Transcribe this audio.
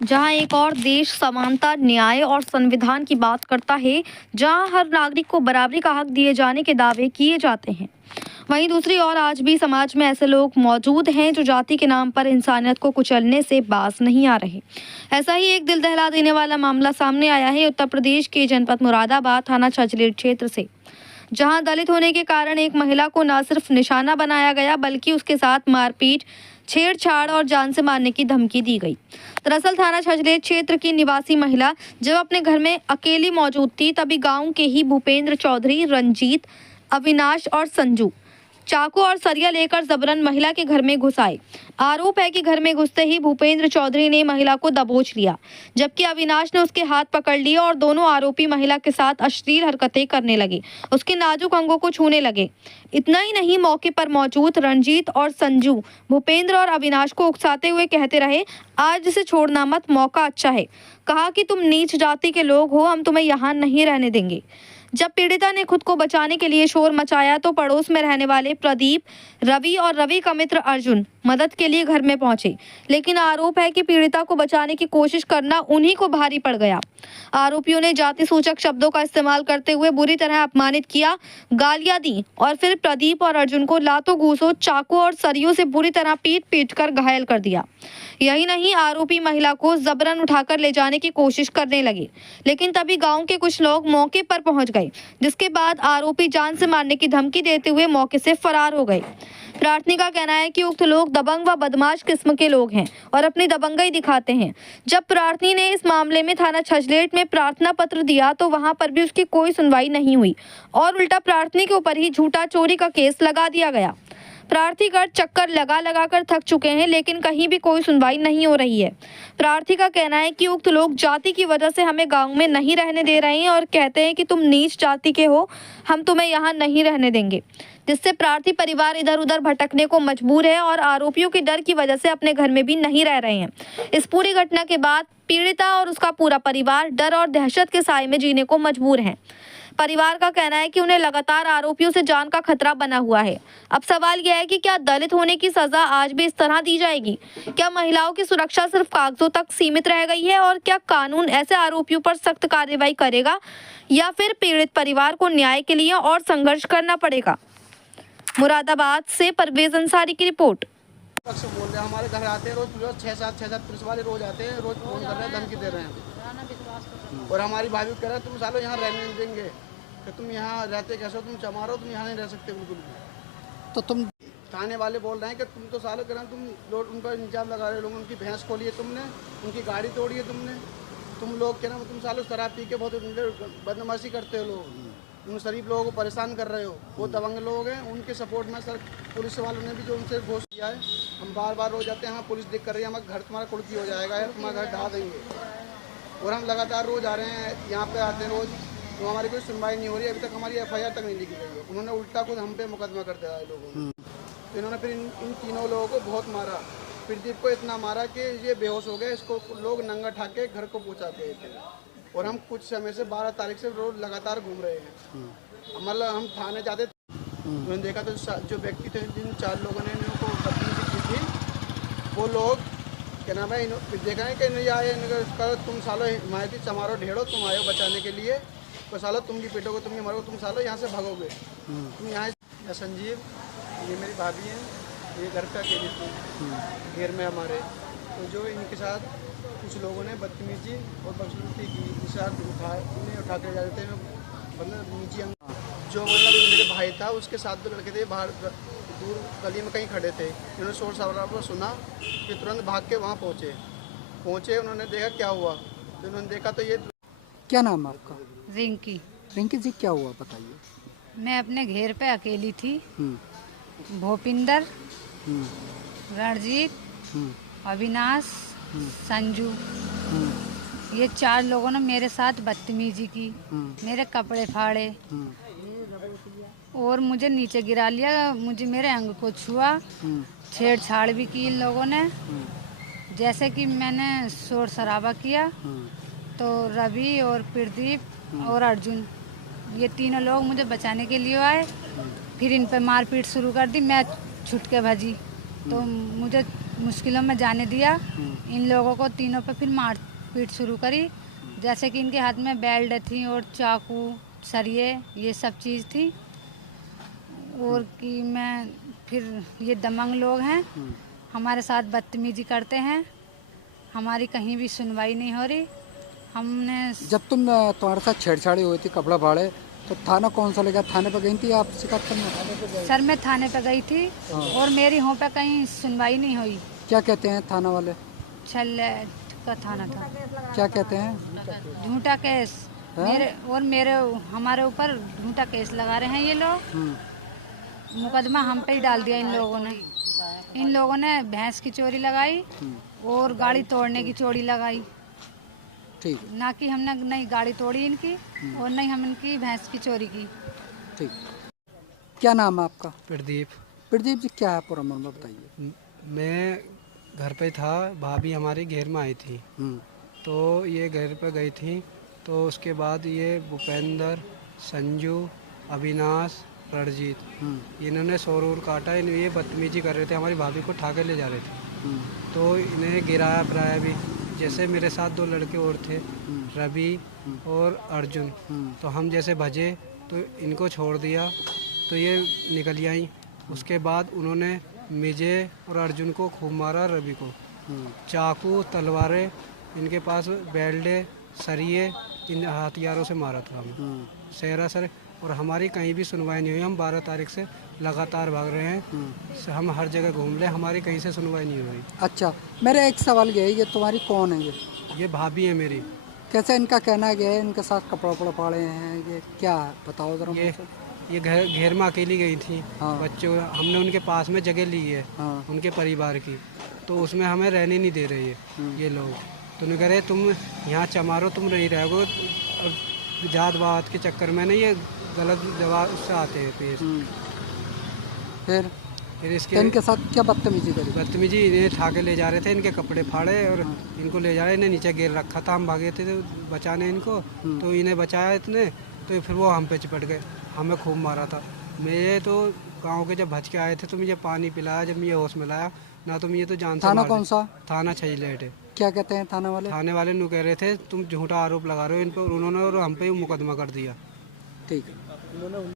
जहां एक और देश समानता, न्याय और संविधान की बात करता है, जहां हर नागरिक को बराबरी का हक दिए जाने के दावे किए जाते हैं, वहीं दूसरी ओर आज भी समाज में ऐसे लोग मौजूद हैं जो जाति के नाम पर इंसानियत को कुचलने से बाज नहीं आ रहे। ऐसा ही एक दिल दहला देने वाला मामला सामने आया है उत्तर प्रदेश के जनपद मुरादाबाद थाना छजलेट क्षेत्र से, जहां दलित होने के कारण एक महिला को न सिर्फ निशाना बनाया गया बल्कि उसके साथ मारपीट, छेड़छाड़ और जान से मारने की धमकी दी गई। दरअसल थाना छजलेट क्षेत्र की निवासी महिला जब अपने घर में अकेली मौजूद थी, तभी गांव के ही भूपेंद्र चौधरी, रंजीत, अविनाश और संजू चाकू और सरिया लेकर जबरन महिला के घर में घुस आए। आरोप है कि घर में घुसते ही भूपेंद्र चौधरी ने महिला को दबोच लिया, जबकि अविनाश ने उसके हाथ पकड़ लिए और दोनों आरोपी महिला के साथ अश्लील हरकतें करने लगे, उसके नाजुक अंगों को छूने लगे। इतना ही नहीं, मौके पर मौजूद रंजीत और संजू भूपेंद्र और अविनाश को उकसाते हुए कहते रहे, आज इसे छोड़ना मत, मौका अच्छा है। कहा कि तुम नीच जाति के लोग हो, हम तुम्हें यहाँ नहीं रहने देंगे। जब पीड़िता ने खुद को बचाने के लिए शोर मचाया तो पड़ोस में रहने वाले प्रदीप, रवि और रवि का मित्र अर्जुन मदद के लिए घर में पहुंचे, लेकिन आरोप है कि पीड़िता को बचाने की कोशिश करना उन्हीं को भारी पड़ गया। आरोपियों ने जाति सूचक शब्दों का इस्तेमाल करते हुए बुरी तरह अपमानित किया, गालियां दी और फिर प्रदीप और अर्जुन को लातों घूसों, चाकू और सरियों से बुरी तरह पीट कर घायल कर दिया। यही नहीं, आरोपी महिला को जबरन उठाकर ले जाने की कोशिश करने लगे, लेकिन तभी गांव के कुछ लोग मौके पर पहुंच गए, जिसके बाद आरोपी जान से मारने की धमकी देते हुए मौके से फरार हो गए। प्रार्थनी का कहना है कि उक्त लोग दबंग व बदमाश किस्म के लोग हैं और अपनी दबंगई दिखाते हैं। जब प्रार्थनी ने इस मामले में थाना छजलेट में प्रार्थना पत्र दिया तो वहां पर भी उसकी कोई सुनवाई नहीं हुई और उल्टा प्रार्थनी के ऊपर ही झूठा चोरी का केस लगा दिया गया। प्रार्थीगढ़ चक्कर लगा कर थक चुके हैं, लेकिन कहीं भी कोई सुनवाई नहीं हो रही है। प्रार्थी का कहना है कि उक्त लोग जाति की वजह से हमें गांव में नहीं रहने दे रहे हैं और कहते हैं कि तुम नीच जाति के हो, हम तुम्हें यहाँ नहीं रहने देंगे, जिससे प्रार्थी परिवार इधर उधर भटकने को मजबूर है और आरोपियों के डर की वजह से अपने घर में भी नहीं रह रहे हैं। इस पूरी घटना के बाद पीड़िता और उसका पूरा परिवार डर और दहशत के साए में जीने को मजबूर हैं। परिवार का कहना है कि उन्हें लगातार आरोपियों से जान का खतरा बना हुआ है। अब सवाल यह है कि क्या दलित होने की सजा आज भी इस तरह दी जाएगी? क्या महिलाओं की सुरक्षा सिर्फ कागजों तक सीमित रह गई है और क्या कानून ऐसे आरोपियों पर सख्त कार्रवाई करेगा या फिर पीड़ित परिवार को न्याय के लिए और संघर्ष करना पड़ेगा? मुरादाबाद से परवेज अंसारी की रिपोर्ट। अक्सर बोल रहे हैं, हमारे घर आते हैं रोज 6-7 पुलिस वाले रोज आते हैं, रोज फोन कर रहे हैं, धमकी दे रहे हैं। और हमारी भाभी कह रहे हैं तुम सालों यहाँ रहने नहीं देंगे, कि तुम यहाँ रहते कैसे हो, तुम चमारो, तुम यहाँ नहीं रह सकते बिल्कुल भी। तो तुम थाने वाले बोल रहे हैं कि तुम तो सालों कह रहे हैं, तुम लोग उन पर इंजाम लगा रहे हो, उनकी भैंस खोली है तुमने, उनकी गाड़ी तोड़ी है तुमने, तुम लोग कह रहे हो तुम सालों शराब पी के बहुत बदमाशी करते हो, लोग उन शरीफ लोगों को परेशान कर रहे हो। वो दबंग लोग हैं, उनके सपोर्ट में सर पुलिस वालों ने भी जो उनसे घोष किया है, हम बार बार रोज जाते हैं, हमें पुलिस देख कर रही है, हमारा घर तुम्हारा कुर्की हो जाएगा या तुम्हारा घर ढा देंगे। और हम लगातार रोज आ रहे हैं, यहाँ पे आते हैं रोज, तो हमारी कोई सुनवाई नहीं हो रही है। अभी तक हमारी FIR तक नहीं लिखी गई है। उन्होंने उल्टा खुद हम पे मुकदमा कर दिया है लोगों ने। तो इन्होंने फिर इन तीनों लोगों को बहुत मारा। प्रदीप को इतना मारा कि ये बेहोश हो गए, इसको लोग नंगा ठाके घर को पहुँचाते थे। और हम कुछ समय से 12 तारीख से रोज लगातार घूम रहे हैं। मतलब हम थाने जाते थे, उन्होंने देखा तो जो व्यक्ति थे, जिन 4 लोगों ने इनको बदतमीजी की थी, वो लोग क्या नाम है, देखा है कि नहीं आए, तुम सालों हिमायती चमारो ढेड़ो, तुम आए हो बचाने के लिए, तो सालों तुम भी पिटोगे, तुम भी मरोगे, तुम सालों यहाँ से भागोगे, तुम यहाँ। संजीव, ये मेरी भाभी है, ये घर पे अकेली थी घेर में हमारे, तो जो इनके साथ कुछ लोगों ने बदतमीजी और बदसलूकी की, इस उन्हें उठा के जा रहे थे, मतलब निजी जो मतलब मेरे भाई था, उसके साथ 2 लड़के थे, बाहर दूर गली में कहीं खड़े थे। उन्होंने शोर शराबा सुना कि तुरंत भाग के वहाँ पहुँचे। उन्होंने देखा क्या हुआ, तो उन्होंने देखा तो ये। क्या नाम है आपका? रिंकी। रिंकी जी, क्या हुआ बताइए। मैं अपने घेर पे अकेली थी। भूपिंदर, रणजीत, अविनाश, संजू, ये 4 लोगों ने मेरे साथ बदतमीजी की, मेरे कपड़े फाड़े और मुझे नीचे गिरा लिया, मुझे मेरे अंग को छुआ, छेड़छाड़ भी की इन लोगों ने। जैसे कि मैंने शोर शराबा किया तो रवि और प्रदीप और अर्जुन, ये तीनों लोग मुझे बचाने के लिए आए, फिर इन पे मारपीट शुरू कर दी। मैं छुट के भाजी तो मुझे मुश्किलों में जाने दिया। इन लोगों को तीनों पे फिर मार पीट शुरू करी, जैसे कि इनके हाथ में बेल्ट थी और चाकू सरिये ये सब चीज़ थी। और कि मैं फिर ये दमंग लोग हैं, हमारे साथ बदतमीजी करते हैं, हमारी कहीं भी सुनवाई नहीं हो रही। हमने जब तुम्हारे साथ छेड़छाड़ी हुई थी, कपड़ा फाड़े, तो थाना कौन सा लगा? थाने पे गई थी आप शिकायत करने? सर मैं थाने पे गई थी और मेरी हों पे कहीं सुनवाई नहीं हुई। क्या कहते हैं थाना वाले? छल्ले का थाना था। क्या कहते हैं? झूठा केस हाँ? मेरे हमारे ऊपर झूठा केस लगा रहे हैं ये लोग। मुकदमा हम पे ही डाल दिया इन लोगों ने। इन लोगों ने भैंस की चोरी लगाई और गाड़ी तोड़ने की चोरी लगाई। ठीक है, ना कि हमने नहीं गाड़ी तोड़ी इनकी और नहीं हम इनकी भैंस की चोरी की। ठीक। क्या नाम है आपका? प्रदीप। प्रदीप जी, क्या है पूरा मामला बताइए। मैं घर पे था, भाभी हमारी घेर में आई थी, हम्म, तो ये घर पे गई थी। तो उसके बाद ये भूपेंद्र, संजू, अविनाश, रणजीत, इन्होंने शोर वोर काटा। ये बदतमीजी कर रहे थे, हमारी भाभी को ठाके ले जा रहे थे। तो इन्हें गिराया फिराया भी। जैसे मेरे साथ 2 लड़के और थे, रवि और अर्जुन। तो हम जैसे भजे तो इनको छोड़ दिया, तो ये निकल आई। उसके बाद उन्होंने मुझे और अर्जुन को खूब मारा, रवि को चाकू तलवारें, इनके पास बेल्टे सरिये, इन हथियारों से मारा था हमें सहरा सर। और हमारी कहीं भी सुनवाई नहीं हुई। हम 12 तारीख से लगातार भाग रहे हैं, हम हर जगह घूम रहे हैं, हमारी कहीं से सुनवाई नहीं हो रही। अच्छा, मेरा एक सवाल ये है, ये तुम्हारी कौन है? ये भाभी है मेरी। कैसे इनका कहना गया है इनके साथ कपड़ा वपड़ा फाड़े हैं, ये क्या है? बताओ जरा मुझे। ये घेर में अकेली गई थी। हाँ। बच्चों, हमने उनके पास में जगह ली है, हाँ। उनके परिवार की, तो उसमें हमें रहने नहीं दे रही है ये लोग। तो उन्हें कह रहे तुम यहाँ चमारो, तुम रही रहोगे। और जात वात के चक्कर में ना ये गलत जवाब उससे आते हैं पेश। फिर इसके इनके साथ क्या बदतमीजी करी? बदतमीजी, इन्हें ठाके ले जा रहे थे, इनके कपड़े फाड़े और इनको ले जा रहे, इन्हें नीचे गिर रखा था। हम भागे थे तो बचाने इनको, तो इन्हें बचाया इतने, तो फिर वो हम पे चिपट गए, हमें खूब मारा था। मैं तो गांव के जब भज के आए थे तो मुझे पानी पिलाया, जब मुझे होश में लाया ना तो मुझे तो जान से थाना मार कौन सा? थाना छजलेट है। क्या कहते हैं थाना वाले? थाने वाले नु कह रहे थे तुम झूठा आरोप लगा रहे हो इन पर, उन्होंने और हम पे ही मुकदमा कर दिया। ठीक है।